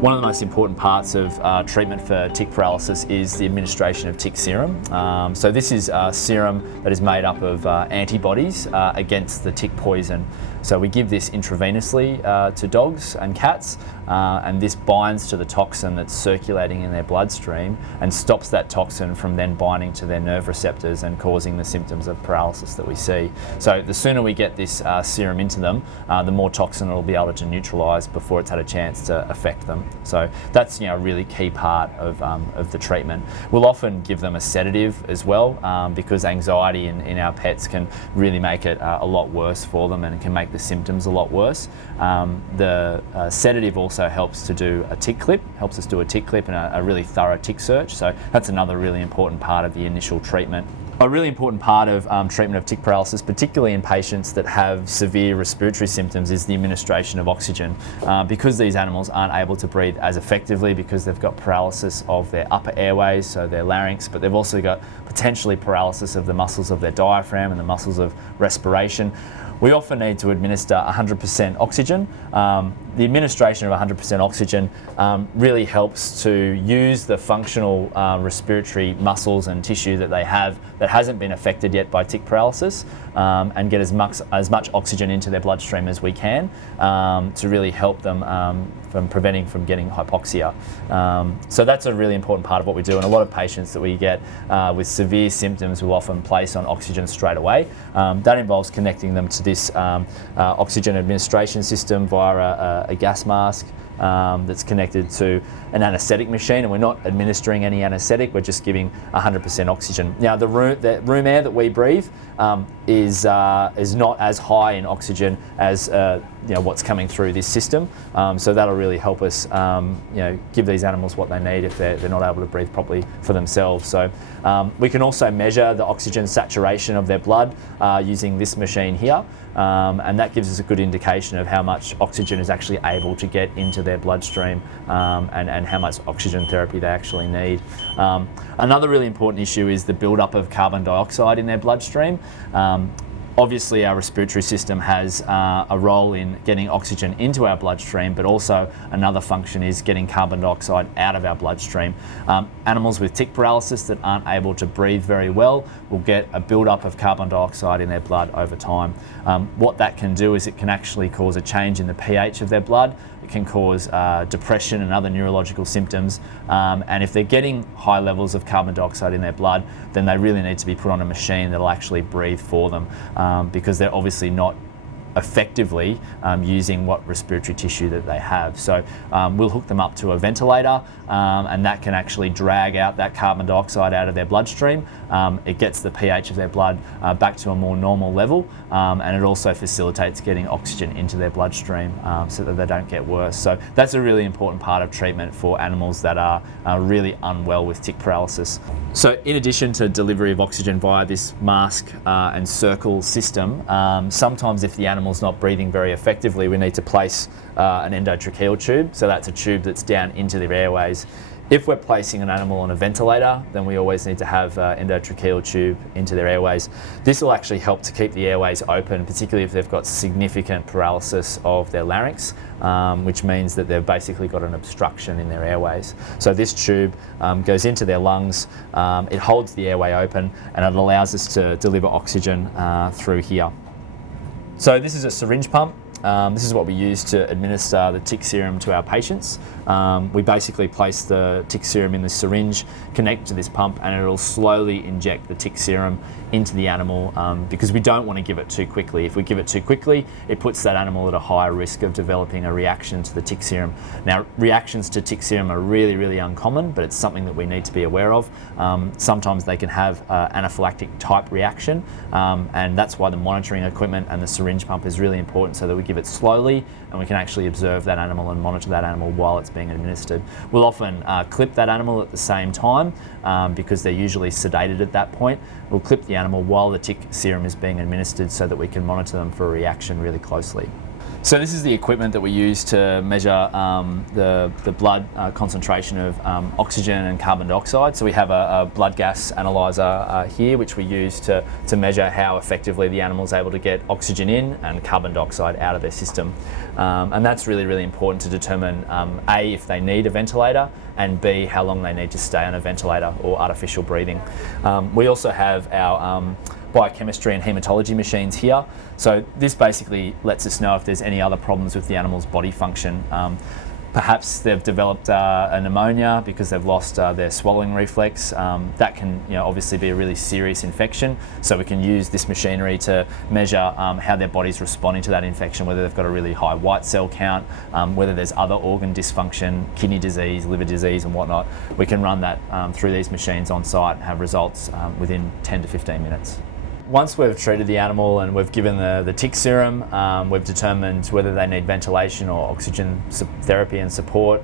One of the most important parts of treatment for tick paralysis is the administration of tick serum. So this is a serum that is made up of antibodies against the tick poison. So we give this intravenously to dogs and cats, and this binds to the toxin that's circulating in their bloodstream and stops that toxin from then binding to their nerve receptors and causing the symptoms of paralysis that we see. So the sooner we get this serum into them, the more toxin it will be able to neutralise before it's had a chance to affect them. So that's a really key part of the treatment. We'll often give them a sedative as well, because anxiety in our pets can really make it a lot worse for them and can make the symptoms a lot worse. The sedative also helps to do a tick clip, helps us do a tick clip and a really thorough tick search. So that's another really important part of the initial treatment. A really important part of treatment of tick paralysis, particularly in patients that have severe respiratory symptoms, is the administration of oxygen. Because these animals aren't able to breathe as effectively because they've got paralysis of their upper airways, so their larynx, but they've also got potentially paralysis of the muscles of their diaphragm and the muscles of respiration. We often need to administer 100% oxygen. The administration of 100% oxygen really helps to use the functional respiratory muscles and tissue that they have that hasn't been affected yet by tick paralysis, and get as much oxygen into their bloodstream as we can to really help them from preventing from getting hypoxia. So that's a really important part of what we do, and a lot of patients that we get with severe symptoms will often place on oxygen straight away. That involves connecting them to this oxygen administration system via a gas mask that's connected to an anaesthetic machine, and we're not administering any anaesthetic, we're just giving 100% oxygen. Now the room air that we breathe is not as high in oxygen as what's coming through this system, so that'll really help us give these animals what they need if they're not able to breathe properly for themselves. So we can also measure the oxygen saturation of their blood using this machine here, and that gives us a good indication of how much oxygen is actually able to get into their bloodstream, and how much oxygen therapy they actually need. Another really important issue is the buildup of carbon dioxide in their bloodstream. Obviously our respiratory system has a role in getting oxygen into our bloodstream, but also another function is getting carbon dioxide out of our bloodstream. Animals with tick paralysis that aren't able to breathe very well will get a build-up of carbon dioxide in their blood over time. What that can do is it can actually cause a change in the pH of their blood. It can cause depression and other neurological symptoms, and if they're getting high levels of carbon dioxide in their blood, then they really need to be put on a machine that'll actually breathe for them, because they're obviously not effectively using what respiratory tissue that they have. So we'll hook them up to a ventilator, and that can actually drag out that carbon dioxide out of their bloodstream. It gets the pH of their blood back to a more normal level, and it also facilitates getting oxygen into their bloodstream so that they don't get worse. So that's a really important part of treatment for animals that are really unwell with tick paralysis. So in addition to delivery of oxygen via this mask and circle system, sometimes if the animal's not breathing very effectively, we need to place an endotracheal tube. So that's a tube that's down into their airways. If we're placing an animal on a ventilator, then we always need to have an endotracheal tube into their airways. This will actually help to keep the airways open, particularly if they've got significant paralysis of their larynx, which means that they've basically got an obstruction in their airways. So this tube goes into their lungs, it holds the airway open, and it allows us to deliver oxygen through here. So this is a syringe pump. This is what we use to administer the tick serum to our patients. We basically place the tick serum in the syringe, connect to this pump, and it'll slowly inject the tick serum into the animal, because we don't want to give it too quickly. If we give it too quickly, it puts that animal at a higher risk of developing a reaction to the tick serum. Now, reactions to tick serum are really, really uncommon, but it's something that we need to be aware of. Sometimes they can have anaphylactic type reaction, and that's why the monitoring equipment and the syringe pump is really important, so that we give it slowly and we can actually observe that animal and monitor that animal while it's being administered. We'll often clip that animal at the same time because they're usually sedated at that point. We'll clip the animal while the tick serum is being administered so that we can monitor them for a reaction really closely. So this is the equipment that we use to measure the blood concentration of oxygen and carbon dioxide. So we have a blood gas analyzer here, which we use to measure how effectively the animal is able to get oxygen in and carbon dioxide out of their system. And that's really, really important to determine A, if they need a ventilator, and B, how long they need to stay on a ventilator or artificial breathing. We also have our biochemistry and hematology machines here. So this basically lets us know if there's any other problems with the animal's body function. Perhaps they've developed a pneumonia because they've lost their swallowing reflex. That can, obviously be a really serious infection. So we can use this machinery to measure how their body's responding to that infection, whether they've got a really high white cell count, whether there's other organ dysfunction, kidney disease, liver disease and whatnot. We can run that through these machines on site and have results within 10 to 15 minutes. Once we've treated the animal and we've given the tick serum, we've determined whether they need ventilation or oxygen therapy and support.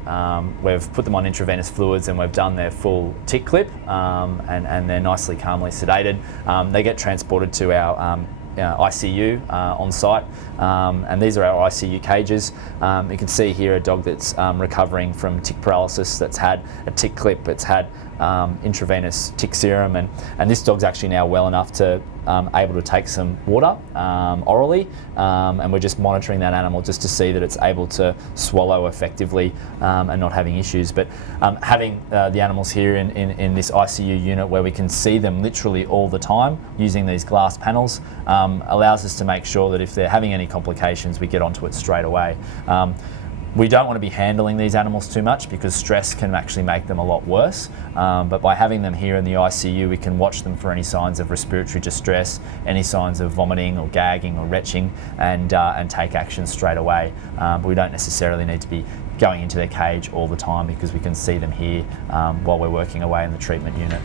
We've put them on intravenous fluids and we've done their full tick clip, and they're nicely calmly sedated. They get transported to our ICU on site, and these are our ICU cages. You can see here a dog that's recovering from tick paralysis, that's had a tick clip, it's had intravenous tick serum, and this dog's actually now well enough to able to take some water orally, and we're just monitoring that animal just to see that it's able to swallow effectively and not having issues. But having the animals here in this ICU unit where we can see them literally all the time using these glass panels allows us to make sure that if they're having any complications, we get onto it straight away. We don't want to be handling these animals too much because stress can actually make them a lot worse. But by having them here in the ICU, we can watch them for any signs of respiratory distress, any signs of vomiting or gagging or retching, and take action straight away. But we don't necessarily need to be going into their cage all the time because we can see them here while we're working away in the treatment unit.